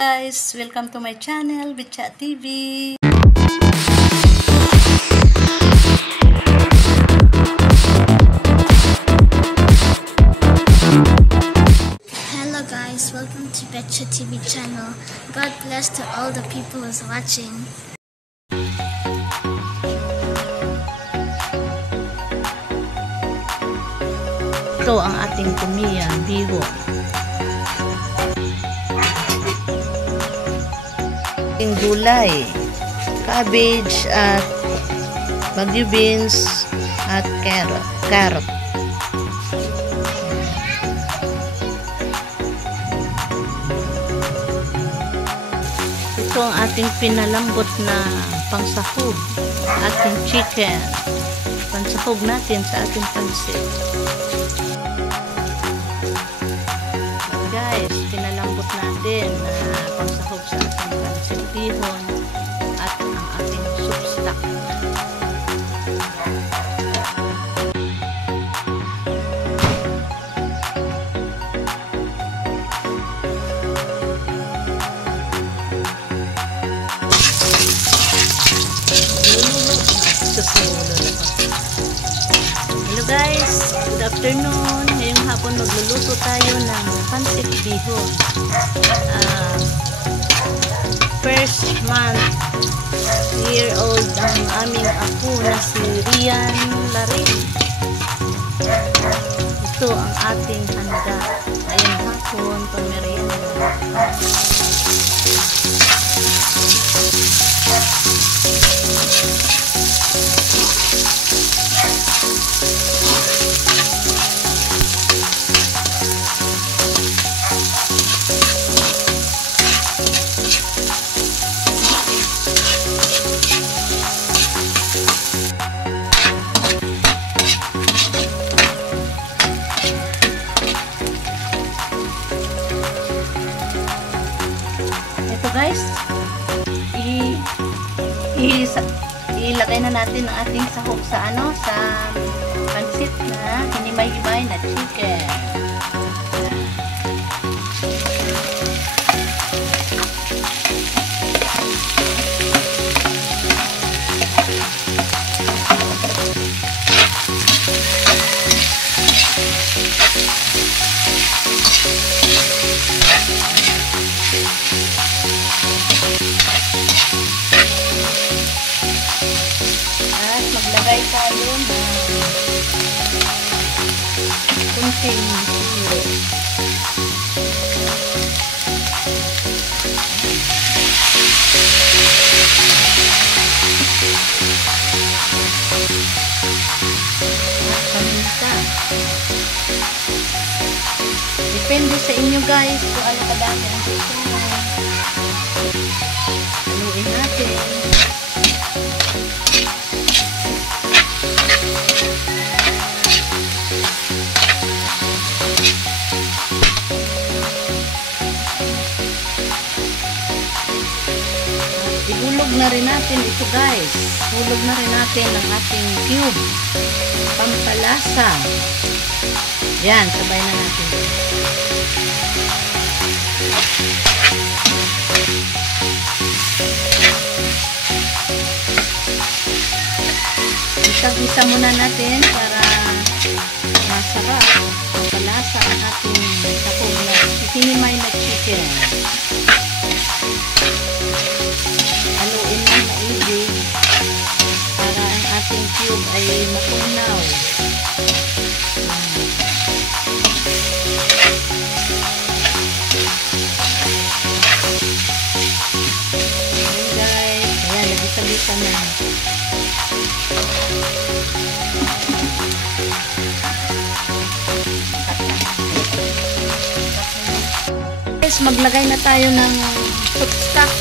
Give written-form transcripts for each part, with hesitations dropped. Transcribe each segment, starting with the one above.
Guys, welcome to my channel, Bitchat TV. Hello guys, welcome to Betcha TV channel. God bless to all the people who's watching. Ito ang ating tumiya, bihon. Ating gulay, cabbage at bagyo beans at carrot. Ito ang ating pinalambot na pangsahog, ating chicken. Pansahog natin sa ating pansit. Guys, pinalambot natin na pangsahog sa ating pansit bihon at ang ating soup stock. Hello guys, good afternoon. Ngayong hapon magluluto tayo ng pansit bihon. First month year old ang aming apo na si Rian Larin. Ito ang ating handa ngayong hapon pamerienda. Guys, ilagay na natin ang ating sahog sa pansit na hinimay-himay na chicken. Maglagay tayo ng kunting sili. At paminta. Depende sa inyo guys kung ano kadami ang gusto mo. Haluin natin. Ihulog na rin natin ito guys. Hulog na rin natin ang ating cube. Pampalasa. Yan, sabay na natin. Isag-isa muna natin para masarap. Pampalasa ang ating sahog na hinimay na chicken. Haluin na maigi para ang ating cube ay makunaw. Ayan guys, ayan, nagisa-bisa na. Guys, maglagay na tayo ng soup stock.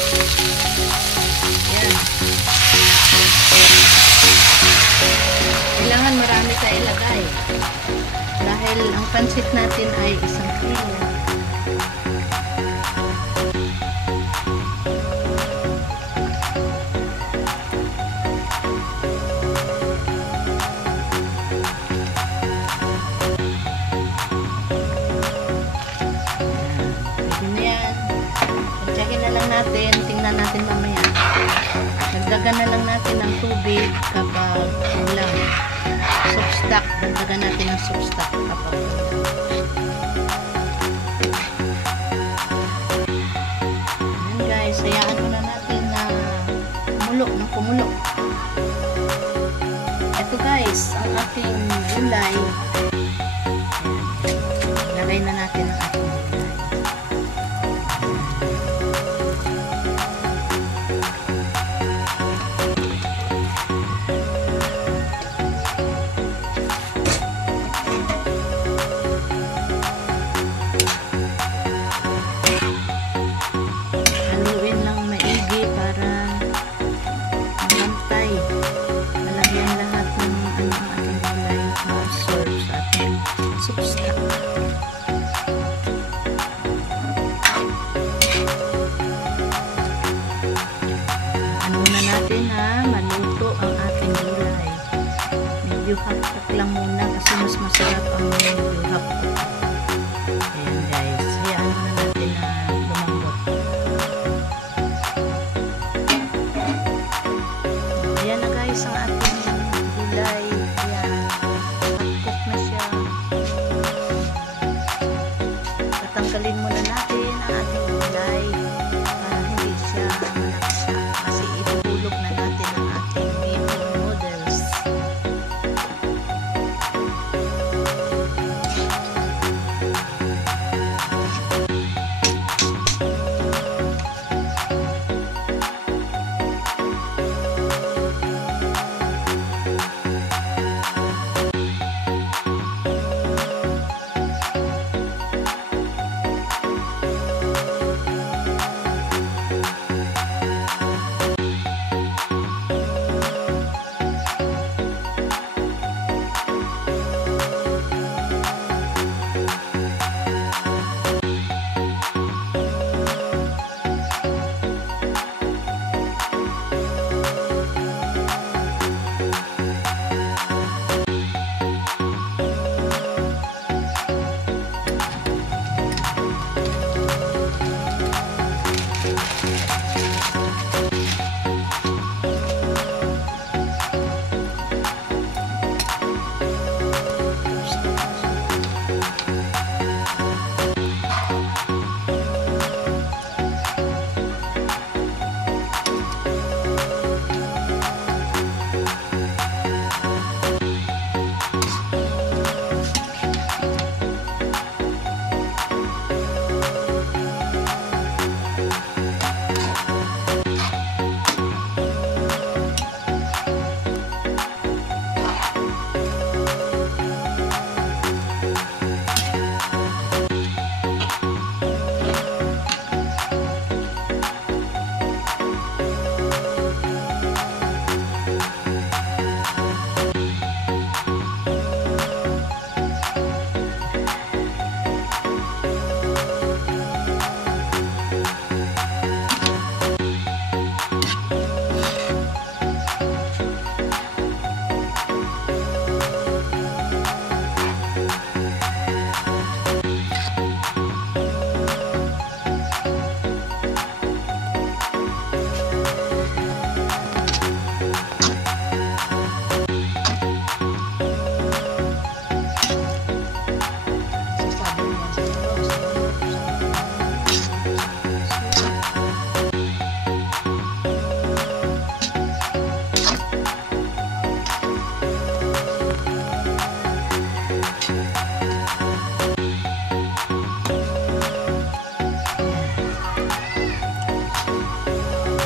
Kailangan marami tayo ilagay dahil ang pansit natin ay 1 kilo. Pwede na yan. natin, tingnan natin mamaya. Dagdagan na lang natin ng tubig kapag ulam. Soup stock, dagdagan natin ng soup stock kapag ulam. Ayan guys, hayaan muna natin na kumulo. Ito guys, ang ating gulay. Lagay na natin ang ating gulay. Haluin lang maigi para magantay. Malagyan lahat ng ang ating gulay ma-absorb sa ating soup stock. Muna natin na maluto ang ating gulay. Medyo hapok lang muna kasi mas masarap ang medyo hapok. Ayan guys, hayaan muna natin na lumambot. Ayan na guys ang ating gulay. Ayan, hapok na siya. Tatanggalin muna natin ang ating gulay para hindi siya malaksa. Kasi ihulog na natin ang ating beef noodles.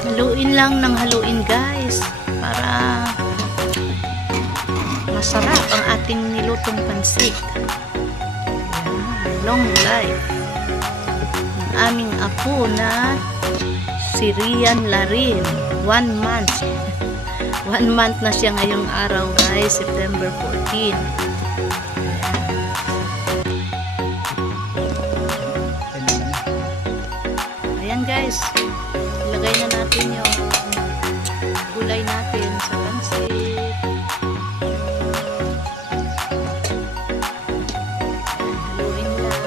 Haluin lang ng haluin guys para masarap ang ating nilutong pansit. Long life ng aming apo na si Rian Larin. 1 month. 1 month na siya ngayong araw guys, September 14. Ayan guys, ilagay na natin yung gulay natin sa pansit. Haluin lang.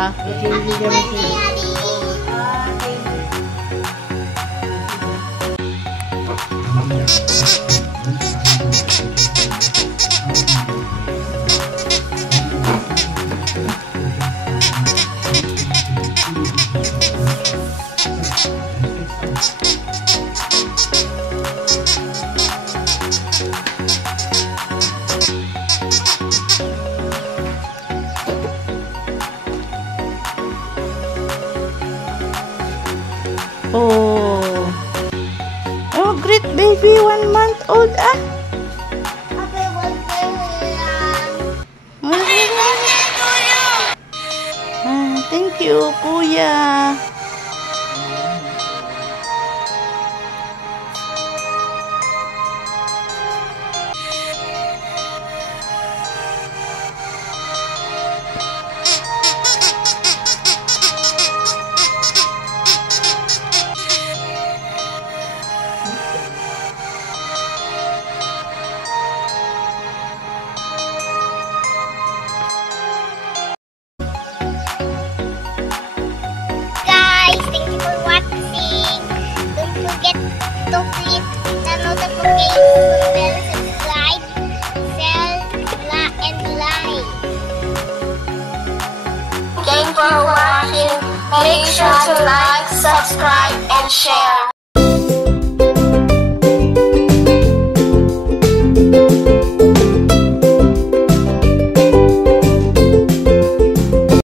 ha. Oh. Oh, great baby, 1 month old ah. Thank you, Kuya. Thank you for watching. Don't forget to click the notification bell, subscribe, share, and like. Thank you for watching. Make sure to like, subscribe, and share.